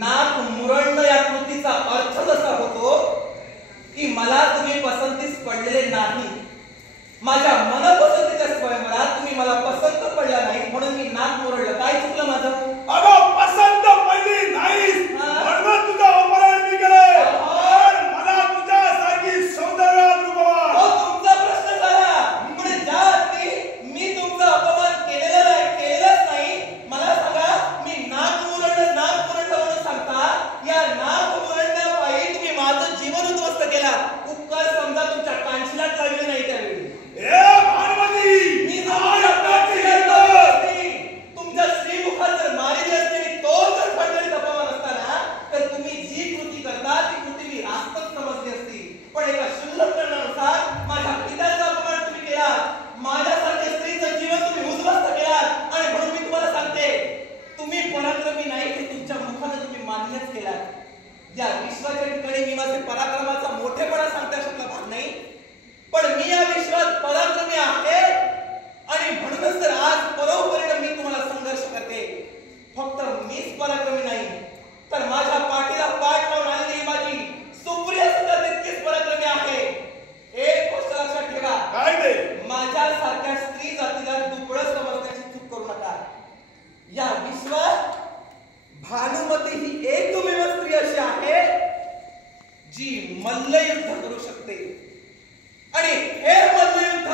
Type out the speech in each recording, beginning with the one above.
नाक अर्थच असा होतो की मला तुम्ही पसंतीस पडलेले नाही. माझ्या मनपसंतीच्या स्वयंवरात तुम्ही मला पसंत पडला नाही म्हणून मी नाक मोरडलं. काय चुकलं माझं? अगं पसंत पडली नाहीस म्हणून तुझं अपमान मी केलंय. मला तुझ्यासारखी सौंदर्य रूपवान. तुमचा प्रश्न झाला. पण ज्या अर्थी मी तुमचा अपमान केलेलाच नाही, मला सांगा मी नाक मुरडलं म्हणून सांगता या नाक मुरडण्यापायी तुम्ही माझं जीवन उद्ध्वस्त केला. उपकार समजा तुमच्या कांशीलाच लागले नाही त्यावेळी. तुमच्या श्रीमुखात जर मारिली असते तो जर फडफडीत अपमान असताना तर तुम्ही जी कृती करता ती कृती मी रास्तच समजली असती. पण एका शुल्लक कारणानुसार माझ्या पित्याचा अपमान तुम्ही केला. माझ्यासारख्या स्त्रीचं जीवन तुम्ही उद्ध्वस्त केलात. आणि म्हणून मी तुम्हाला सांगते तुम्ही पराक्रमी नाही हे तुमच्या मुखाने तुम्ही मान्यच केलात. या विश्वाच्या ठिकाणी मी माझे पराक्रमाचा मोठेपणा सांगता शकला भाग नाही, पण मी या विश्वात पराक्रमी आहे. आणि म्हणूनच तर आज परोपरीने मी तुम्हाला संघर्ष करते. फक्त मीच पराक्रमी नाही तर माझ्या पाठीला पाठ लावून आलेली माझी सुप्रिया सुद्धा तितकीच पराक्रमी आहे. एक गोष्ट लक्षात ठेवा. काय ते? माझ्यासारख्या स्त्री जातीला दुबळं समजण्याची चूक करू नका. या विश्वात भानुमती ही एकमेव स्त्री अशी आहे जी मल्लयुद्ध करू शकते. आणि हे मल्लयुद्ध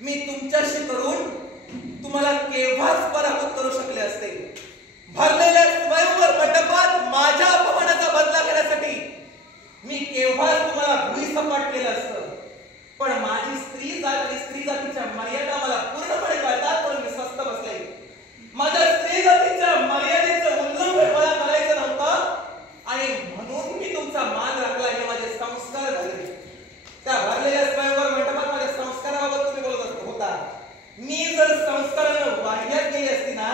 मी तुमच्याशी करून तुम्हाला केव्हाच पराभूत करू शकले असते. भरलेल्या स्वयंवर मंडपात माझ्या अपमानाचा बदला घेण्यासाठी मी केव्हाच तुम्हाला भुईसपाट केलं असतं. पण माझी स्त्री जातीच्या मर्यादा मला पूर्णपणे कळतात म्हणून मी स्वस्थ बसले. माझ्या स्त्री जातीच्या मर्यादेचं उल्लंघन मला करायचं नव्हतं आणि म्हणून मी तुमचा मान राखला. हे माझे संस्कार झाले. त्या भरलेल्या स्वयंवर मंडपात माझ्या संस्काराबाबत तुम्ही बोलत होता. मी जर संस्कारानं वाह्यात गेली असती ना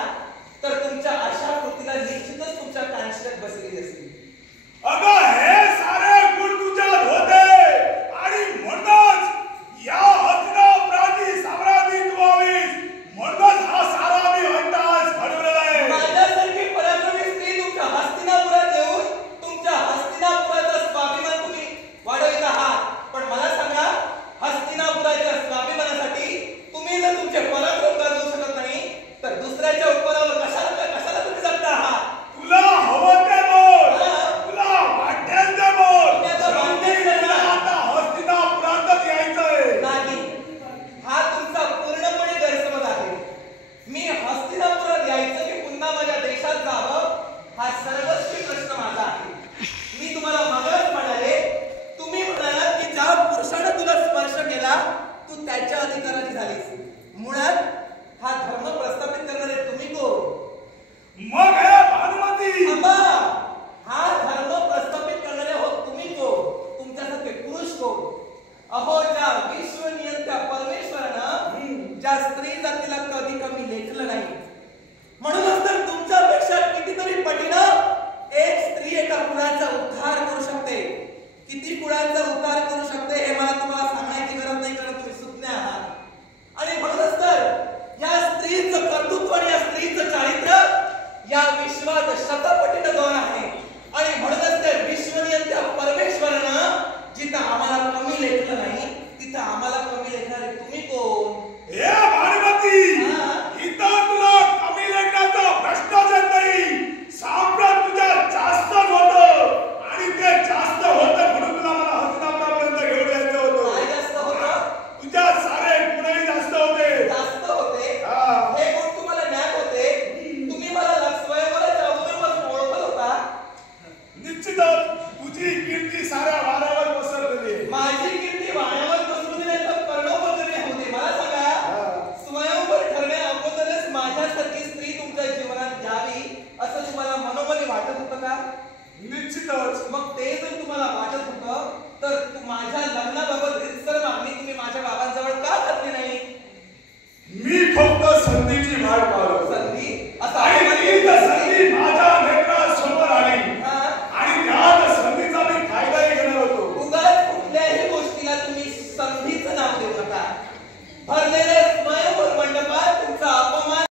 तर तुमच्या अशा कृतीला निश्चितच तुमच्या कांशीत बसलेली असती. अगं हे सारे गुण तुझ्यात होते आणि म्हणूनच या हस्तिनापुराची साम्राज्ञी तू व्हावीस म्हणूनच हा सारा मी अंदाज घडवलेला आहे. माझ्यासारखी पराक्रमी स्त्री तुमच्या हस्तिनापुरात येऊन तुमच्या हस्तिनापुराचा स्वाभिमान तुम्ही वाढवित आहात. पण मला सांगा हस्तिनापुराच्या स्वाभिमानासाठी तुम्ही जर तुमचे पराक्रम गाजवू शकत नाही तर दुसऱ्याच्या उपरावर कशाला तुम्ही जगता आहात? तुला हवं ते बोल. तुला वाटेल ते बोल. आता हस्तिनापुरातच यायचंय. नाही, हा तुमचा पूर्णपणे गैरसमज आहे. मी हस्तिनापुरात यायचं की पुन्हा माझ्या देशात जावं हा सर्वस्वी प्रश्न माझा आहे. मी तुम्हाला मागच म्हणाले, तुम्ही म्हणालात की ज्या पुरुषाने तुला स्पर्श केला तू त्याच्या अधिकाराची झालीस. मुळात हा धर्म प्रस्थापित करणारे तुम्ही कोण? मग हे भानुमती हा धर्म प्रस्थापित करणारे हो तुम्ही कोण? तुमच्यासारखे पुरुष कोण? अहो ज्या विश्वनियंत्या परमेश्वरानं ज्या स्त्री जातीला कधी कमी लेखलं नाही म्हणूनच तर तुमच्यापेक्षा कितीतरी पटीनं एक स्त्री एका कुळाचा उद्धार करू शकते. किती कुळांचा उद्धार करू शकते हे मला तुम्हाला सांगण्याची गरज नाही कारण तुम्ही सुज्ञ आहात. आणि म्हणूनच तर या स्त्रीचं कर्तृत्व आणि या स्त्रीचं चारित्र्य या विश्वात शतपटीनं गौण आहे. आणि म्हणूनच त्या विश्वनियंत्या परमेश्वरानं जिथं आम्हाला कमी लेखलं नाही तिथं आम्हाला कमी लेखणारे तुम्ही कोण? हे भानुमती इथं तुला कमी लेखण्याचा प्रश्नच येत नाही. साम्राज्य तुझ्या जास्तच होतं आणि ते जास्त होतं म्हणून तुला मला हस्तिनापुरापर्यंत घेऊन यायचं होतं. काय जास्त होतं? तुझ्या सारे गुणही जास्त होते. जास्त होते? हे गुण तुम्हाला ज्ञात होते? तुम्ही मला स्वयंवराच्या अगोदरपासून ओळखत होता? निश्चितच तुझी कीर्ती साऱ्या वाड्यावर पसरलेली. माझी कीर्ती वाड्यावर पसरू दिली तर कर्णोपकरणे होते. मला सांगा स्वयंवर ठरण्या अगोदरच माझ्यासारखी स्त्री तुमच्या जीवनात यावी असं तुम्हाला मनोमनी वाटत होतं का? निश्चितच. मग ते जर तुम्हाला वाटत होतं तर माझ्या लग्नाबाबत रितसर मागणी तुम्ही माझ्या बाबांजवळ का घातली नाही? मी फक्त संधीची वाट पाहतो.